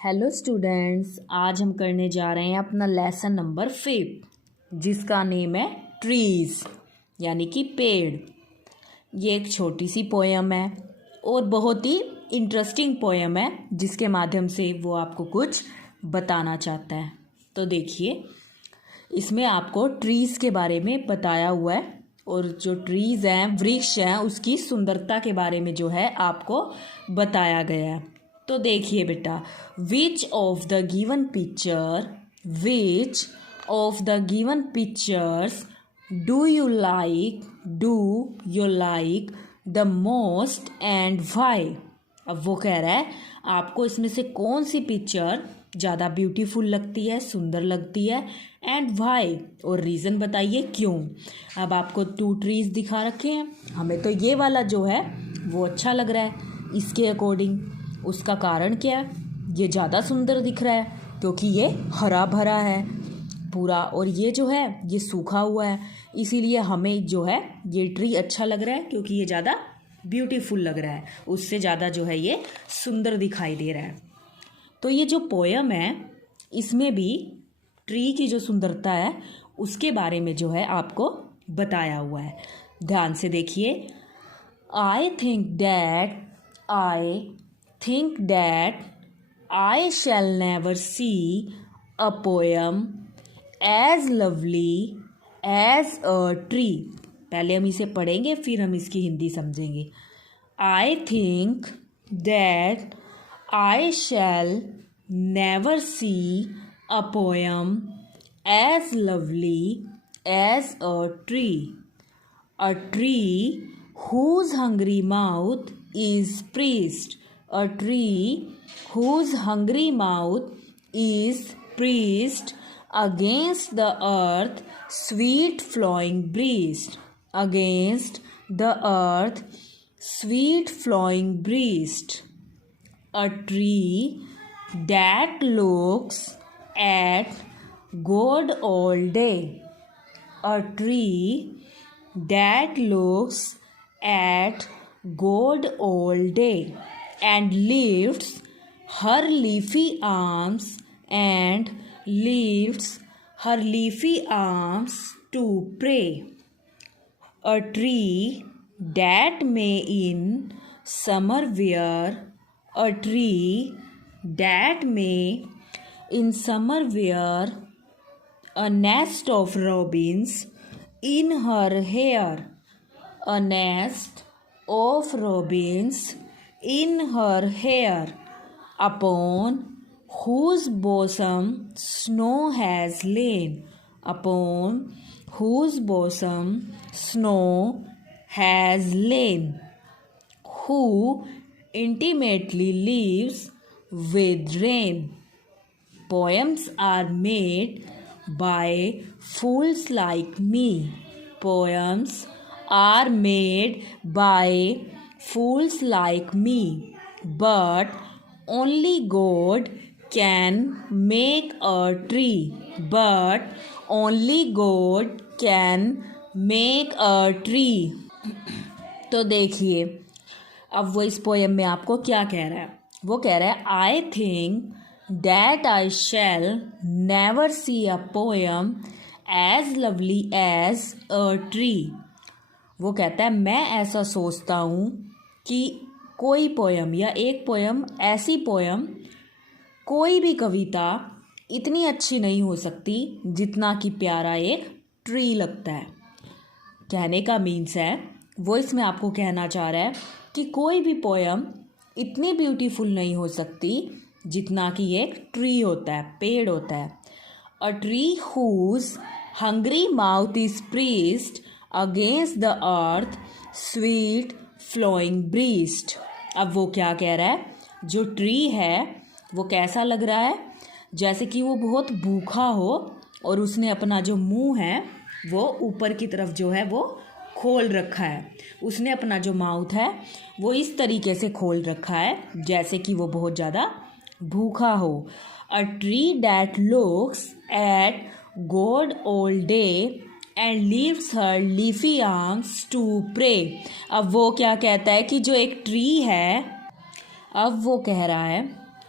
Hello students, आज हम करने जा रहे हैं अपना लेसन नंबर 5 जिसका नेम है ट्रीज़ यानी कि पेड़। ये एक छोटी सी पोयम है और बहुत ही इंटरेस्टिंग पोयम है जिसके माध्यम से वो आपको कुछ बताना चाहता है। तो देखिए, इसमें आपको ट्रीज़ के बारे में बताया हुआ है और जो ट्रीज़ हैं, वृक्ष हैं, उसकी सुंदरता के बारे में जो है आपको बताया गया है। तो देखिए बेटा, which of the given pictures do you like the most and why. अब वो कह रहा है आपको इसमें से कौन सी पिक्चर ज़्यादा ब्यूटीफुल लगती है, सुंदर लगती है, एंड वाई, और रीज़न बताइए क्यों। अब आपको 2 ट्रीज़ दिखा रखे हैं, हमें तो ये वाला जो है वो अच्छा लग रहा है इसके अकॉर्डिंग। उसका कारण क्या है? ये ज़्यादा सुंदर दिख रहा है क्योंकि ये हरा भरा है पूरा, और ये जो है ये सूखा हुआ है, इसीलिए हमें जो है ये ट्री अच्छा लग रहा है क्योंकि ये ज़्यादा ब्यूटीफुल लग रहा है, उससे ज़्यादा जो है ये सुंदर दिखाई दे रहा है। तो ये जो पोयम है इसमें भी ट्री की जो सुंदरता है उसके बारे में जो है आपको बताया हुआ है। ध्यान से देखिए। आई think that I shall never see a poem as lovely as a tree। पहले हम इसे पढ़ेंगे फिर हम इसकी हिंदी समझेंगे। I think that I shall never see a poem as lovely as a tree whose hungry mouth is pressed, a tree whose hungry mouth is pressed against the earth sweet flowing breast, against the earth sweet flowing breast, a tree that looks at God all day, a tree that looks at God all day and lifts her leafy arms to pray, a tree that may in summer wear a nest of robins in her hair, a nest of robins in her hair, upon whose bosom snow has lain, upon whose bosom snow has lain, who intimately lives with rain. Poems are made by fools like me. Poems are made by fools like me, but only God can make a tree. But only God can make a tree. तो देखिए, अब वो इस poem में आपको क्या कह रहा है। वो कह रहा है I think that I shall never see a poem as lovely as a tree. वो कहता है मैं ऐसा सोचता हूँ कि कोई पोयम या एक पोयम, ऐसी पोयम, कोई भी कविता इतनी अच्छी नहीं हो सकती जितना कि प्यारा एक ट्री लगता है। कहने का मीन्स है, वो इसमें आपको कहना चाह रहा है कि कोई भी पोयम इतनी ब्यूटीफुल नहीं हो सकती जितना कि एक ट्री होता है, पेड़ होता है। अ tree whose hungry mouth is pressed against the earth sweet flowing breast। अब वो क्या कह रहा है, जो ट्री है वो कैसा लग रहा है, जैसे कि वो बहुत भूखा हो और उसने अपना जो मुंह है वो ऊपर की तरफ जो है वो खोल रखा है। उसने अपना जो माउथ है वो इस तरीके से खोल रखा है जैसे कि वो बहुत ज़्यादा भूखा हो। A tree that looks at God all day and leaves her leafy arms to pray. अब वो क्या कहता है कि जो एक ट्री है, अब वो कह रहा है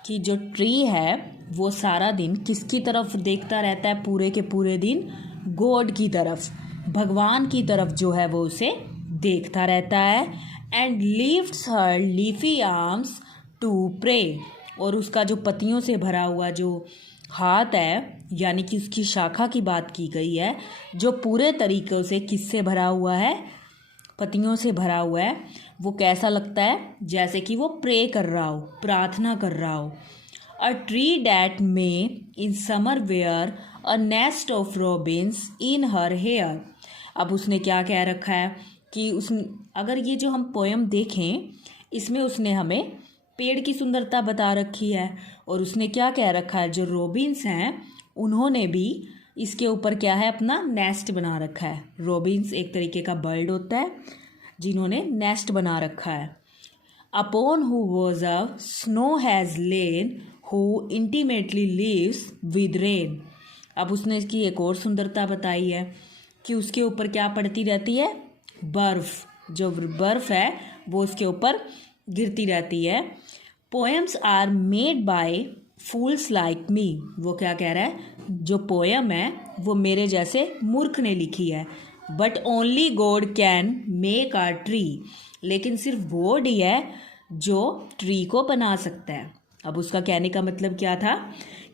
कि जो ट्री है वो सारा दिन किसकी तरफ देखता रहता है, पूरे के पूरे दिन गॉड की तरफ, भगवान की तरफ जो है वो उसे देखता रहता है। And lifts her leafy arms to pray, और उसका जो पत्तियों से भरा हुआ जो हाथ है, यानी कि उसकी शाखा की बात की गई है, जो पूरे तरीक़ों से किससे भरा हुआ है, पत्तियों से भरा हुआ है, वो कैसा लगता है, जैसे कि वो प्रे कर रहा हो, प्रार्थना कर रहा हो। A tree that may in summer wear a nest of robins in her hair. अब उसने क्या कह रखा है कि अगर ये जो हम पोएम देखें, इसमें उसने हमें पेड़ की सुंदरता बता रखी है, और उसने क्या कह रखा है, जो रॉबिन्स हैं उन्होंने भी इसके ऊपर क्या है, अपना नेस्ट बना रखा है। रॉबिन्स एक तरीके का बर्ड होता है जिन्होंने नेस्ट बना रखा है। Upon who was a snow has lain who intimately lives with rain. अब उसने इसकी एक और सुंदरता बताई है कि उसके ऊपर क्या पड़ती रहती है, बर्फ़। जो बर्फ़ है वो उसके ऊपर गिरती रहती है। Poems are made by fools like me. वो क्या कह रहा है, जो पोएम है वो मेरे जैसे मूर्ख ने लिखी है। But only God can make our tree. लेकिन सिर्फ गॉड ही है जो ट्री को बना सकता है। अब उसका कहने का मतलब क्या था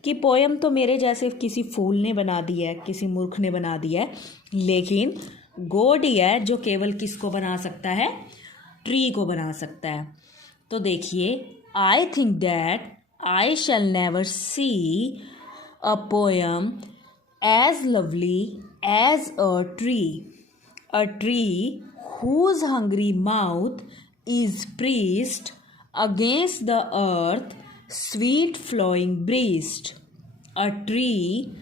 कि पोएम तो मेरे जैसे किसी फूल ने बना दी है, किसी मूर्ख ने बना दी है, लेकिन गॉड ही है जो केवल किसको बना सकता है, ट्री को बना सकता है। तो देखिए, I think that I shall never see a poem as lovely as a tree whose hungry mouth is pressed against the earth sweet flowing breast, a tree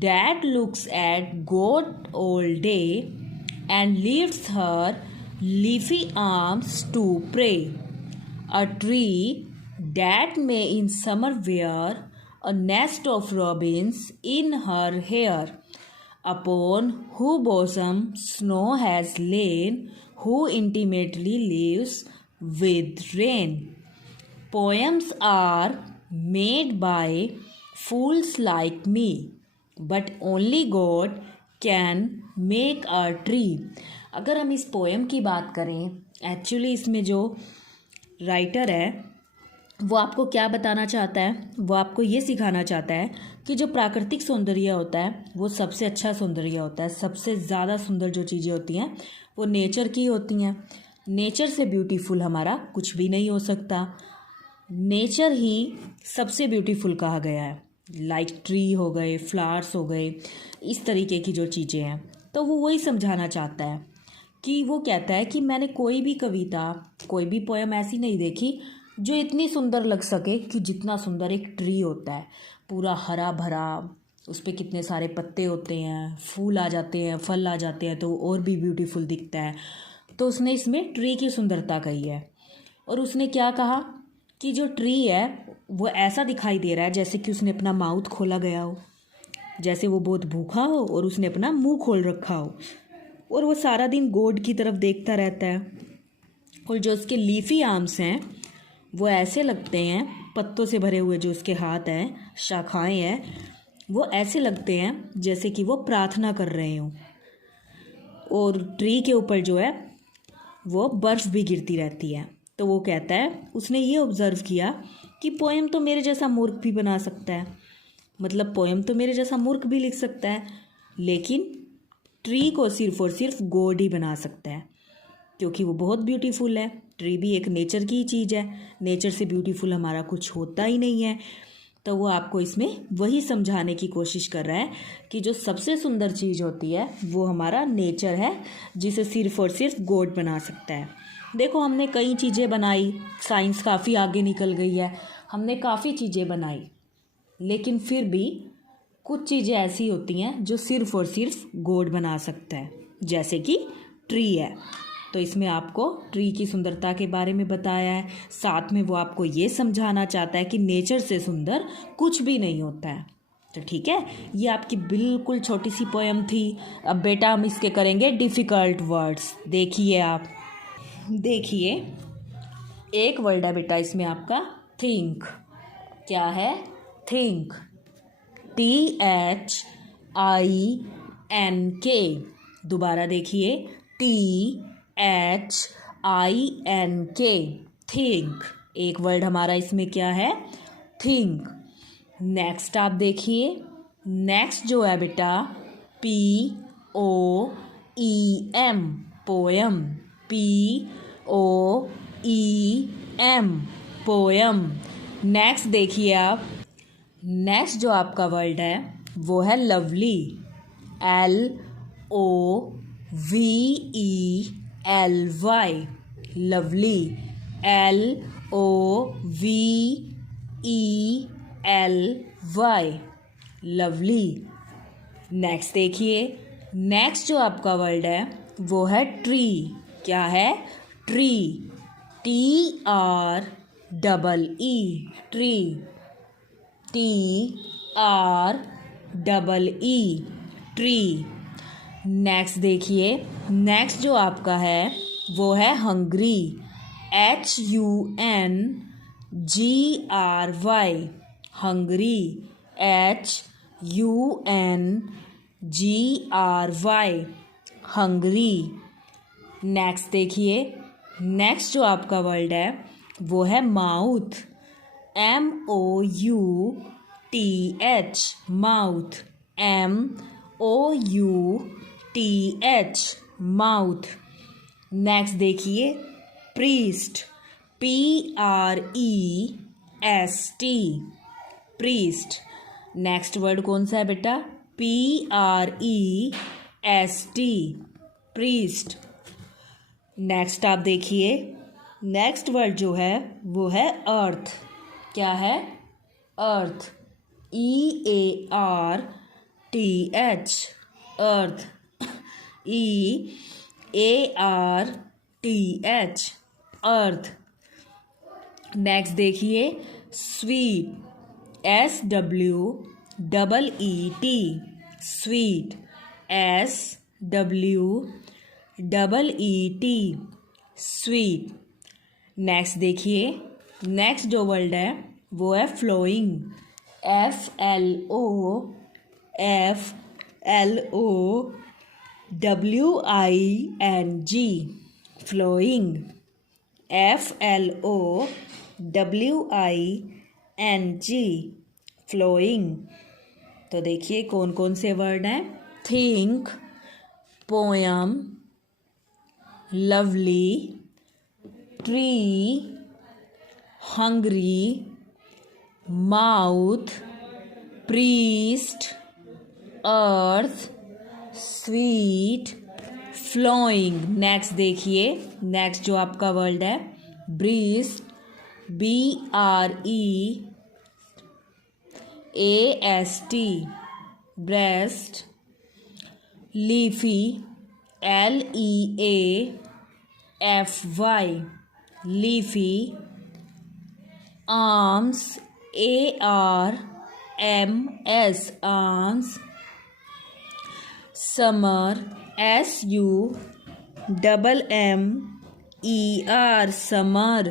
that looks at God all day and lifts her leafy arms to pray, a tree that may in summer wear a nest of robins in her hair, upon whose bosom snow has lain, who intimately lives with rain. Poems are made by fools like me, but only God can make a tree. अगर हम इस poem की बात करें, actually इसमें जो writer है वो आपको क्या बताना चाहता है, वो आपको ये सिखाना चाहता है कि जो प्राकृतिक सौंदर्य होता है वो सबसे अच्छा सौंदर्य होता है। सबसे ज़्यादा सुंदर जो चीज़ें होती हैं वो नेचर की होती हैं। नेचर से ब्यूटीफुल हमारा कुछ भी नहीं हो सकता। नेचर ही सबसे ब्यूटीफुल कहा गया है। लाइक ट्री हो गए, फ्लावर्स हो गए, इस तरीके की जो चीज़ें हैं। तो वो वही समझाना चाहता है कि वो कहता है कि मैंने कोई भी कविता, कोई भी पोएम ऐसी नहीं देखी जो इतनी सुंदर लग सके कि जितना सुंदर एक ट्री होता है, पूरा हरा भरा, उस पर कितने सारे पत्ते होते हैं, फूल आ जाते हैं, फल आ जाते हैं, तो और भी ब्यूटीफुल दिखता है। तो उसने इसमें ट्री की सुंदरता कही है। और उसने क्या कहा कि जो ट्री है वो ऐसा दिखाई दे रहा है जैसे कि उसने अपना माउथ खोला गया हो, जैसे वो बहुत भूखा हो और उसने अपना मुंह खोल रखा हो, और वो सारा दिन गॉड की तरफ देखता रहता है। और जो उसके लीफी आर्म्स हैं वो ऐसे लगते हैं, पत्तों से भरे हुए जो उसके हाथ हैं, शाखाएं हैं, वो ऐसे लगते हैं जैसे कि वो प्रार्थना कर रहे हों। और ट्री के ऊपर जो है वो बर्फ़ भी गिरती रहती है। तो वो कहता है, उसने ये ऑब्ज़र्व किया कि पोएम तो मेरे जैसा मूर्ख भी बना सकता है, मतलब पोएम तो मेरे जैसा मूर्ख भी लिख सकता है, लेकिन ट्री को सिर्फ और सिर्फ गॉड ही बना सकता है, क्योंकि वो बहुत ब्यूटीफुल है। ट्री भी एक नेचर की चीज़ है, नेचर से ब्यूटीफुल हमारा कुछ होता ही नहीं है। तो वो आपको इसमें वही समझाने की कोशिश कर रहा है कि जो सबसे सुंदर चीज़ होती है वो हमारा नेचर है, जिसे सिर्फ और सिर्फ गॉड बना सकता है। देखो, हमने कई चीज़ें बनाई, साइंस काफ़ी आगे निकल गई है, हमने काफ़ी चीज़ें बनाई, लेकिन फिर भी कुछ चीज़ें ऐसी होती हैं जो सिर्फ और सिर्फ गॉड बना सकता है, जैसे कि ट्री है। तो इसमें आपको ट्री की सुंदरता के बारे में बताया है, साथ में वो आपको ये समझाना चाहता है कि नेचर से सुंदर कुछ भी नहीं होता है। तो ठीक है, ये आपकी बिल्कुल छोटी सी पोएम थी। अब बेटा हम इसके करेंगे डिफ़िकल्ट वर्ड्स। देखिए, आप देखिए, एक वर्ड है बेटा इसमें आपका थिंक। क्या है? थिंक। THINK। दोबारा देखिए, THINK, थिंक। एक वर्ड हमारा इसमें क्या है? थिंक। नेक्स्ट आप देखिए, नेक्स्ट जो है बेटा POEM, poem. POEM, poem. Next देखिए आप, नेक्स्ट जो आपका वर्ड है वो है lovely. LOVELY, lovely. LOVELY, lovely. Next देखिए, नेक्स्ट जो आपका वर्ड है वो है ट्री। क्या है? Tree. TREE, tree. TREE, tree. Next देखिए, नेक्स्ट जो आपका है वो है hungry. HUNGRY, hungry. HUNGRY, hungry. Next देखिए, नेक्स्ट जो आपका वर्ड है वो है mouth. MOUTH, mouth. MOUTH, mouth. Next देखिए, priest. PREST, priest. Next word कौन सा है बेटा? PREST, priest. नेक्स्ट आप देखिए, नेक्स्ट वर्ड जो है वो है अर्थ। क्या है? Earth. EARTH, earth. EARTH, earth. Next देखिए, sweet. SWEET, sweet. SWEET, sweet. Next देखिए, नेक्स्ट जो वर्ड है वो है flowing. FLOWING, flowing. FLOWING, flowing. तो देखिए कौन कौन से वर्ड हैं? Think, poem, lovely, tree, hungry, mouth, priest, earth, sweet, flowing. Next देखिए, नेक्स्ट जो आपका वर्ड है breast. BREAST, breast. Leafy. LEAFY, leafy. Arms. ARMS, arms. Summer. SUMMER, summer.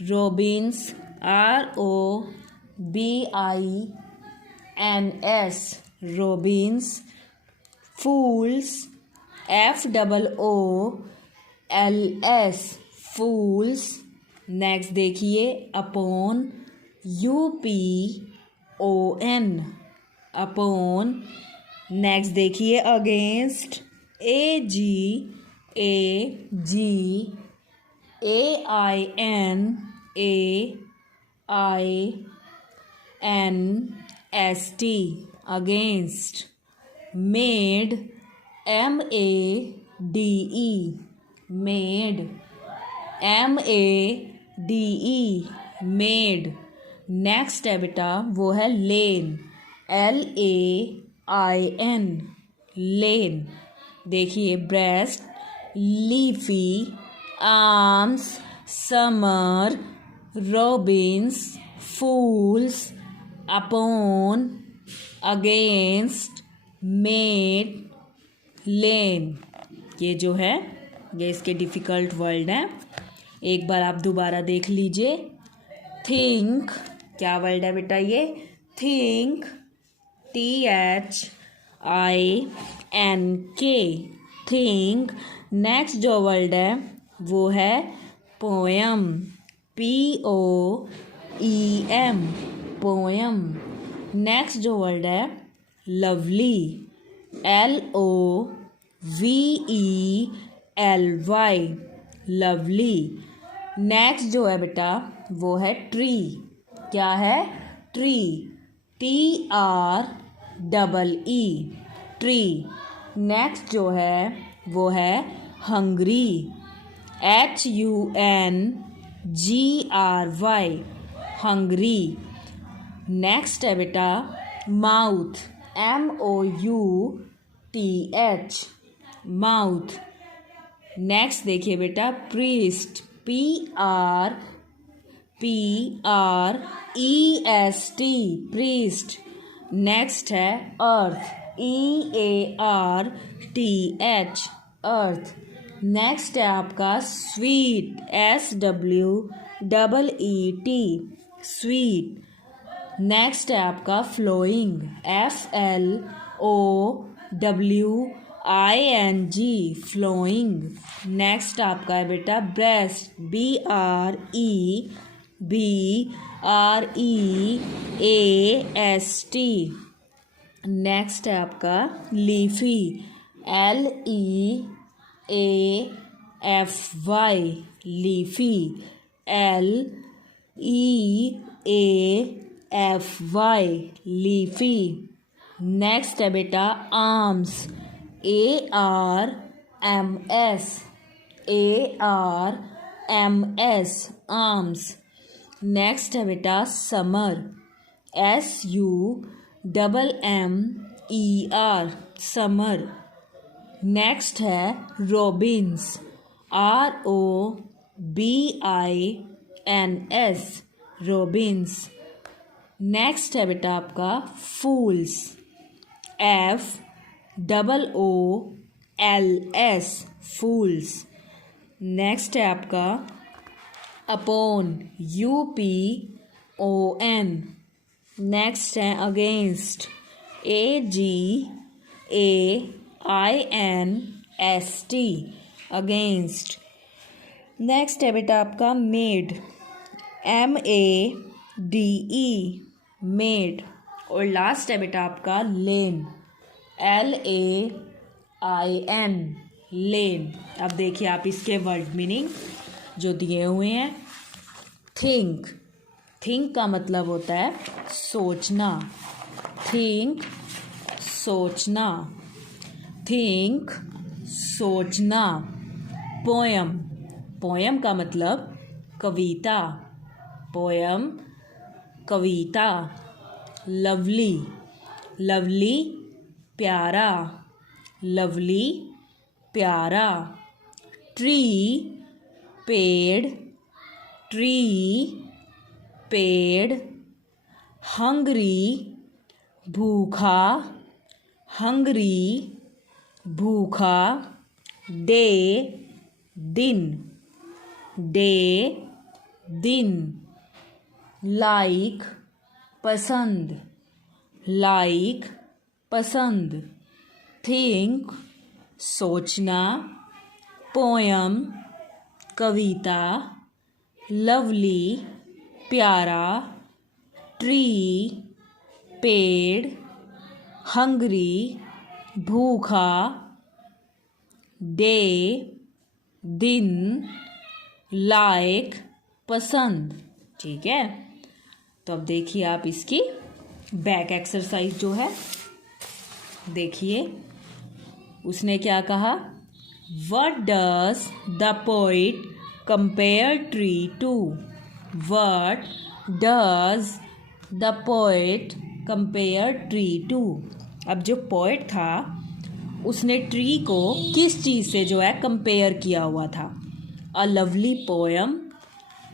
Robins. ROBINS, robins. Fools. FOOLS, फूल्स। Next देखिए, upon. UPON, upon. Next देखिए, against. AGAINST, against. Made. MADE, made. Made. Next है बेटा वो है lain. LAIN, lain. देखिए, breast, leafy, arms, summer, robins, fools, upon, against, made, lain. ये जो है ये इसके डिफ़िकल्ट वर्ड हैं। एक बार आप दोबारा देख लीजिए। थिंक, क्या वर्ड है बेटा ये? Think, THINK, think. नेक्स्ट जो वर्ड है वो है पोयम, POEM, पोयम। नेक्स्ट जो वर्ड है लवली, LOVELY, लवली। नेक्स्ट जो है बेटा वो है ट्री। क्या है? Tree, TREE, tree. नेक्स्ट जो है वो है हंग्री, HUNGRY, हंग्री। नेक्स्ट है बेटा माउथ, MOUTH, माउथ। नेक्स्ट देखिए बेटा प्रीस्ट, PREST, प्रीस्ट। नेक्स्ट है अर्थ, EARTH, अर्थ। नेक्स्ट है आपका स्वीट, SWEET, स्वीट। नेक्स्ट है आपका फ्लोइंग, FLOWING, फ्लोइंग। नेक्स्ट आपका है बेटा ब्रेस्ट, BREAST। नेक्स्ट है आपका leafy, LEAFY, leafy, LEAFY, leafy. Next है बेटा आर्म्स, ARMS, आर्म्स। नेक्स्ट है बेटा समर, SUMMER, समर। नेक्स्ट है रॉबिन्स, ROBINS, रॉबिन्स। नेक्स्ट है बेटा आपका फूल्स, FOOLS, फूल्स। नेक्स्ट है आपका अपॉन, UPON। नेक्स्ट है अगेंस्ट, AGAINST, अगेंस्ट। नेक्स्ट है बेटा आपका मेड, MADE, मेड। और लास्ट है बेटा आपका लेन, LAIN, लेन। अब देखिए आप इसके वर्ड मीनिंग जो दिए हुए हैं। थिंक, थिंक का मतलब होता है सोचना, थिंक, सोचना, थिंक, सोचना। पोयम, पोयम का मतलब कविता, पोयम, कविता। लवली, लवली, प्यारा, लवली, प्यारा। ट्री, पेड़, ट्री, पेड़। हंग्री, भूखा, हंग्री, भूखा। डे, दिन, डे, दिन। लाइक, पसंद, लाइक, पसंद। थिंक, सोचना। पोयम, कविता। लवली, प्यारा। ट्री, पेड़। हंग्री, भूखा। डे, दिन। लाइक, पसंद। ठीक है, तो अब देखिए आप इसकी बैक एक्सरसाइज जो है, देखिए उसने क्या कहा। What does the poet compare tree to? What does the poet compare tree to? अब जो पोइट था उसने ट्री को किस चीज़ से जो है कंपेयर किया हुआ था? A lovely poem,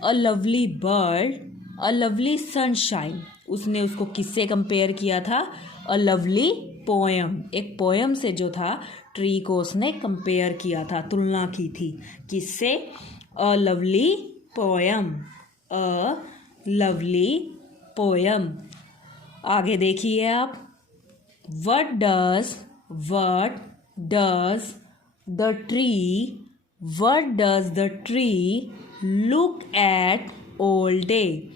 a lovely bird, a lovely sunshine. उसने उसको किससे कंपेयर किया था? अ लवली पोयम, एक पोयम से जो था ट्री को उसने कंपेयर किया था, तुलना की थी। किससे? A lovely poem, a lovely poem. आगे देखिए आप, What does the tree look at all day?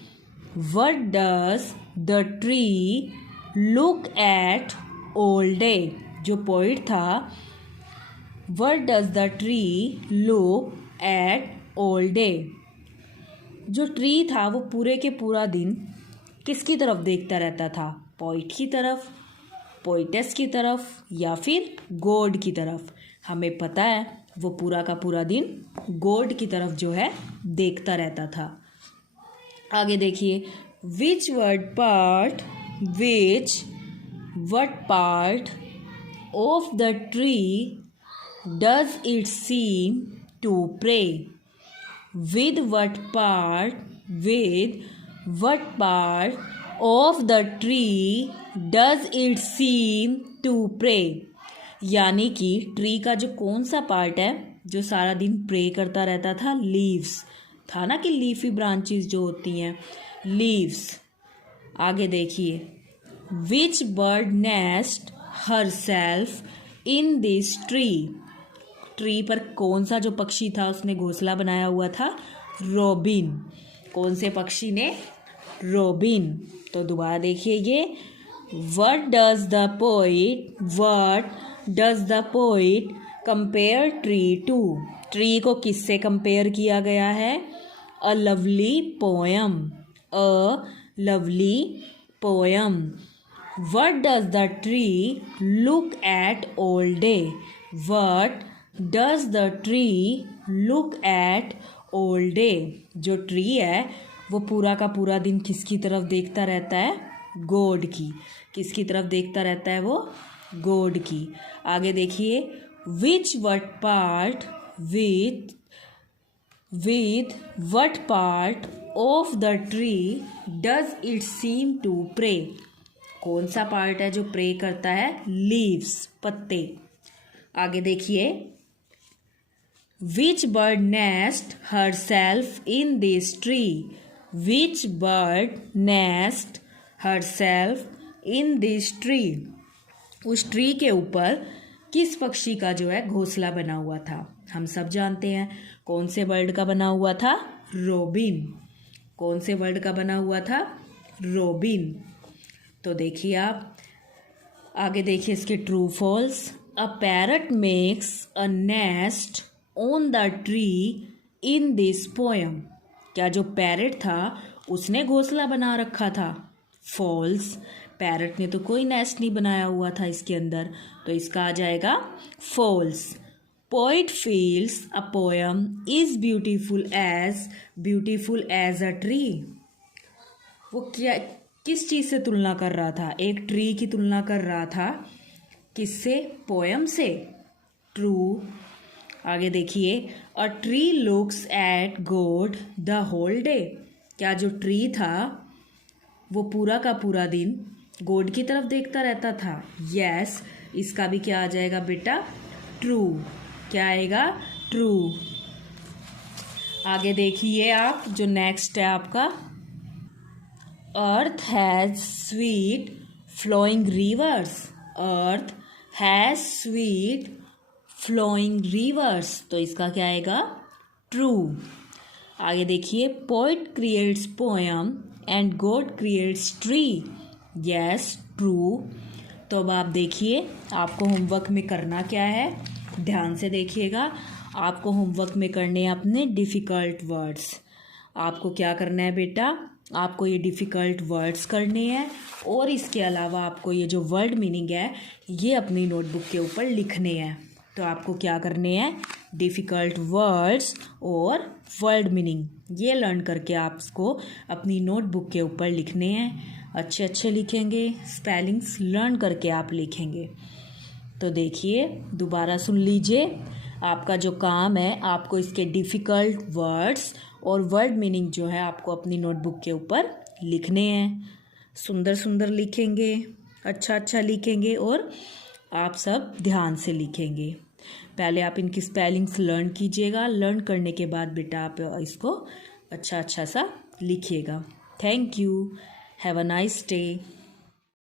What does the tree look at all day? जो पोइट था, What does the tree look at all day? जो tree था वो पूरे के पूरा दिन किसकी तरफ देखता रहता था? पोइट की तरफ, पोइटेस की तरफ, या फिर गॉड की तरफ? हमें पता है वो पूरा का पूरा दिन गॉड की तरफ जो है देखता रहता था। आगे देखिए, what part of the tree does it seem to pray? With what part of the tree does it seem to pray? यानी कि ट्री का जो कौन सा पार्ट है जो सारा दिन प्रे करता रहता था? लीव्स था ना, कि लीफी ब्रांचेस जो होती हैं, लीव्स। आगे देखिए, which bird nest herself in this tree? Tree पर कौन सा जो पक्षी था उसने घोंसला बनाया हुआ था? रॉबिन। कौन से पक्षी ने? रॉबिन। तो दोबारा देखिए ये, what does the poet compare tree to? Tree को किससे कंपेयर किया गया है? a lovely poem. What does the tree look at all day? What does the tree look at all day? जो ट्री है वो पूरा का पूरा दिन किसकी तरफ देखता रहता है? गॉड की। किसकी तरफ देखता रहता है वो? गॉड की। आगे देखिए, with what part of the tree does it seem to pray? कौन सा पार्ट है जो प्रे करता है? लीव्स, पत्ते। आगे देखिए, which bird nest herself in this tree? Which bird nest herself in this tree? उस ट्री के ऊपर किस पक्षी का जो है घोंसला बना हुआ था? हम सब जानते हैं कौन से बर्ड का बना हुआ था? रॉबिन। कौन से बर्ड का बना हुआ था? रॉबिन। तो देखिए आप, आगे देखिए इसके true false. A parrot makes a nest on the tree in this poem. क्या जो पैरट था उसने घोंसला बना रखा था? फॉल्स। पैरट ने तो कोई नेस्ट नहीं बनाया हुआ था इसके अंदर, तो इसका आ जाएगा false. Poet feels a poem is beautiful as a tree. वो क्या, किस चीज़ से तुलना कर रहा था? एक ट्री की तुलना कर रहा था। किससे? पोएम से। ट्रू। आगे देखिए, a tree looks at God the whole day. क्या जो ट्री था वो पूरा का पूरा दिन गॉड की तरफ देखता रहता था? यस। इसका भी क्या आ जाएगा बेटा? ट्रू। क्या आएगा? ट्रू। आगे देखिए आप, जो नेक्स्ट है आपका, earth has sweet flowing rivers. Earth has sweet flowing rivers, तो इसका क्या आएगा? ट्रू। आगे देखिए, poet creates poem and God creates tree. Yes, true. तो अब आप देखिए आपको होमवर्क में करना क्या है, ध्यान से देखिएगा। आपको होमवर्क में करने हैं अपने डिफ़िकल्ट वर्ड्स। आपको क्या करना है बेटा? आपको ये डिफ़िकल्ट वर्ड्स करने हैं, और इसके अलावा आपको ये जो वर्ड मीनिंग है ये अपनी नोटबुक के ऊपर लिखने हैं। तो आपको क्या करने हैं? डिफ़िकल्ट वर्ड्स और वर्ड मीनिंग ये लर्न करके आपको अपनी नोटबुक के ऊपर लिखने हैं। अच्छे अच्छे लिखेंगे, स्पेलिंग्स लर्न करके आप लिखेंगे। तो देखिए, दोबारा सुन लीजिए। आपका जो काम है, आपको इसके डिफ़िकल्ट वर्ड्स और वर्ड मीनिंग जो है आपको अपनी नोटबुक के ऊपर लिखने हैं। सुंदर सुंदर लिखेंगे, अच्छा अच्छा लिखेंगे, और आप सब ध्यान से लिखेंगे। पहले आप इनकी स्पेलिंग्स लर्न कीजिएगा। लर्न करने के बाद बेटा आप इसको अच्छा अच्छा सा लिखिएगा। Thank you. Have a nice day.